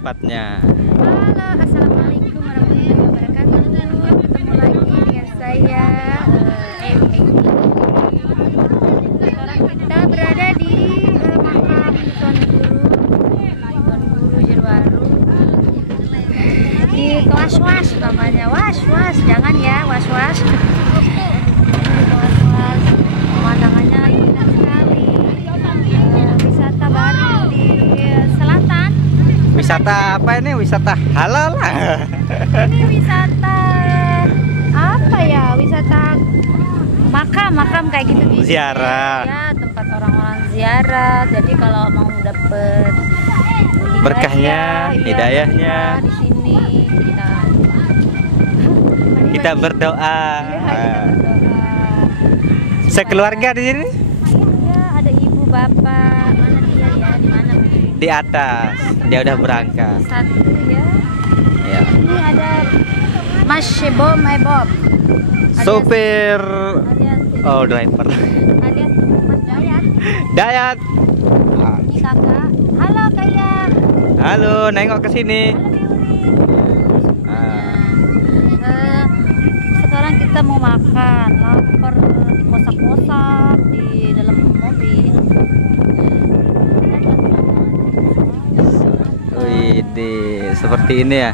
tempatnya. Halo, assalamualaikum warahmatullahi wabarakatuh. Ketemu lagi dengan saya Sekarang kita berada di makam Tuan Guru Jirwaru di Was-Was namanya. Was-Was, jangan ya, Was-Was. Was-Was, pemandangannya indah sekali. Wisata baru di selatan. Wisata apa ini? Wisata halal. Ini wisata apa ya? Wisata makam kayak gitu. Ziarah. Ya, tempat orang-orang ziarah. Jadi kalau mau dapet Berkahnya, hidayahnya. di sini Kita berdoa. Iya, kita berdoa. Sekeluarga di sini? Ya, ada ibu bapak. Mana dia ya? Di mana? Di atas. Dia udah berangkat. Satu ya. Ya. Ini ada Mas Bob. Sopir. Alias Oh, driver. alias Mas Dayat. Dayat. Ini kakak. Halo kayak. Halo, nengok ke sini. Sekarang kita mau makan. Lapar, dikosak-kosak di dalam mobil. Wih, seperti ini ya.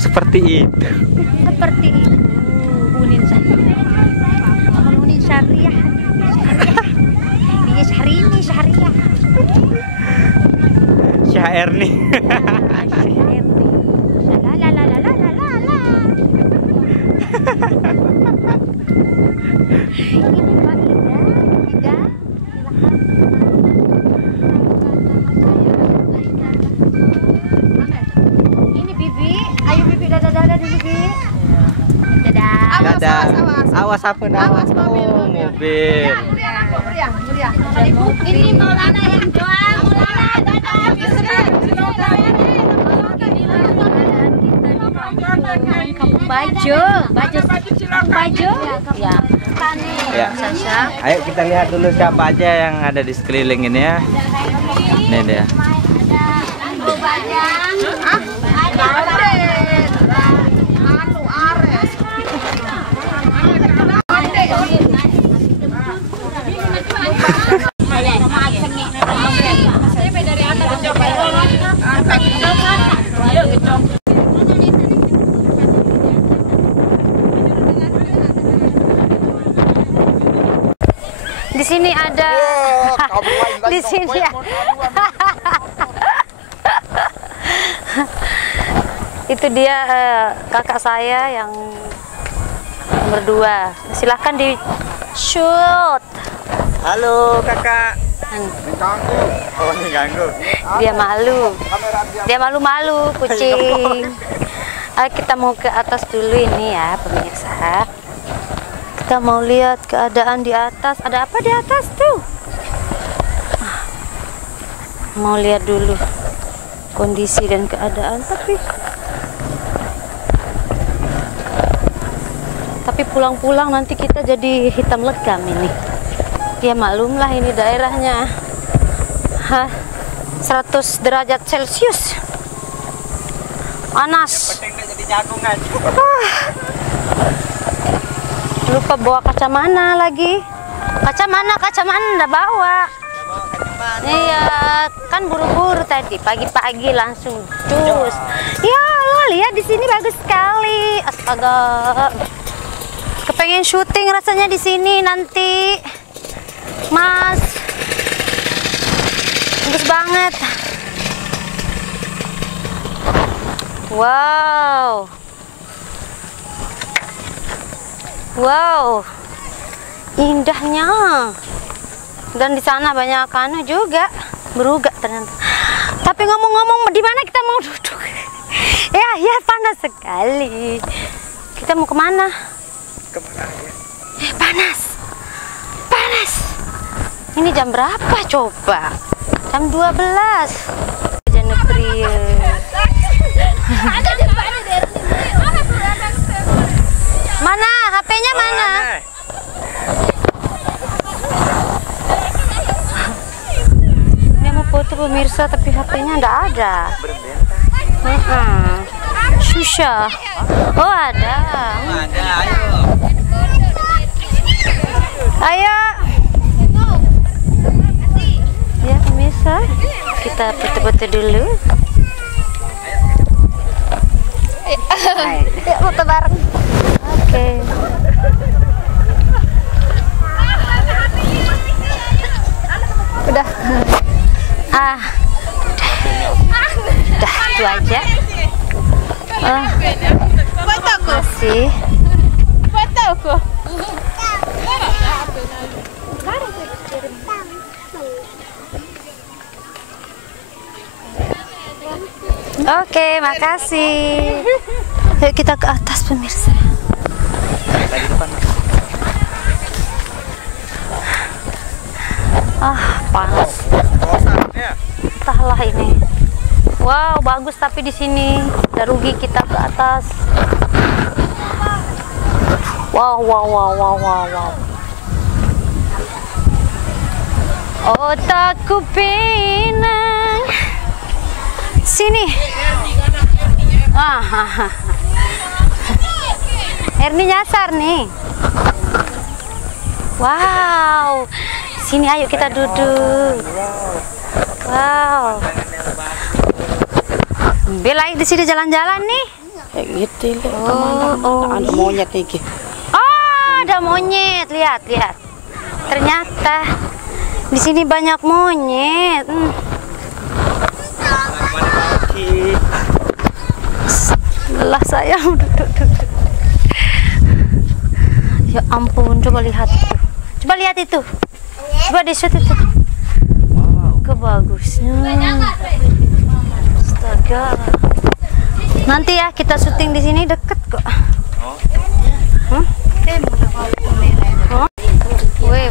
Seperti itu. Seperti itu. Unin syariah. Unin syariah. Dia syahrini syariah. Syair nih. Ini Bibi, ayo Bibi dadah dulu Bibi. Dadah. Dadah. Awas apa dah? Awas mobil. Oh, mobil. Ini Maulana yang jual. Baju. Ya. Ya. Ayo kita lihat dulu siapa aja yang ada di sekeliling ini ya. Ini dia. Di sini ada. Di sini ya. Itu dia kakak saya yang nomor 2. Silahkan di shoot. Halo kakak. Hmm. Oh, ganggu. Dia malu. Dia malu-malu kucing. Kita mau ke atas dulu ini ya pemirsa. Kita mau lihat keadaan di atas. Ada apa di atas tuh? Mau lihat dulu kondisi dan keadaan. Tapi pulang-pulang nanti kita jadi hitam legam ini. Ya maklumlah ini daerahnya 100 derajat Celcius. Panas. Lupa bawa kacamata lagi. Kacamata udah bawa. Iya, kan buru-buru tadi pagi-pagi langsung cus. Ya lo lihat di sini bagus sekali. Astaga. Kepengen syuting rasanya di sini nanti. Mas. Bagus banget. Wow. Indahnya. Dan di sana banyak kanu juga berugak ternyata. Tapi ngomong-ngomong di mana kita mau duduk? Ya panas sekali. Kita mau kemana? Kemana ya? Panas. Ini jam berapa coba? Jam 12. Janupril. Mana? HP-nya mana? Dia mau foto pemirsa, tapi HP-nya nggak ada. Susah. Oh ada. Ada, ayo. Ayo. Ya pemirsa, kita foto-foto dulu. Yuk foto bareng. Oke. Udah. Udah itu aja. Masih. Oke, makasih. Yuk kita ke atas pemirsa. Panas. Entahlah ini. Wow, bagus tapi di sini. Udah rugi kita ke atas. Wow. Otakku pinang. Sini. Erni nyasar nih. Wow. Sini ayo kita duduk. Wow. Bella di sini jalan-jalan nih. Kayak gitu Oh, ada monyet nih. Oh, ada monyet. Lihat. Ternyata di sini banyak monyet. Lelah saya duduk. Ya ampun, coba lihat itu. Coba di shoot itu. Kebagusnya. Astaga. Nanti ya kita syuting di sini deket kok. Weh.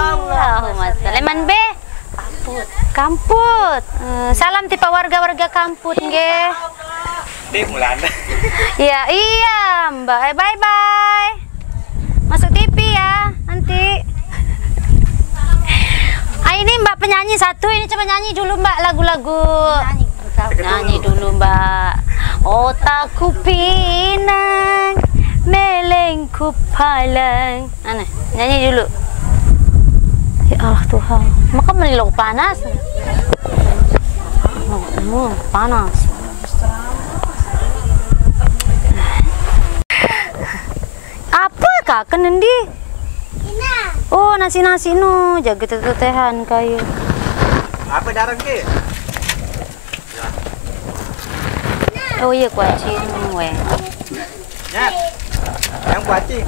Allahumma sholli be. Kamput. Salam tipe warga-warga Kamput nggih. Mulana. Iya, Mbak. Bye. Masuk TV ya nanti. Ini Mbak penyanyi satu, ini coba nyanyi dulu Mbak lagu-lagu. Nyanyi dulu Mbak. Otakku pinang, melengku palang. Nyanyi dulu. Ya Allah Tuhan, maka melilong panas. Panas. Apa kak kenendi? Oh nasi no, jaga tetehan kayu. Apa darang ke? Oh iya kuaci weh. Nyat. Yang kuaci.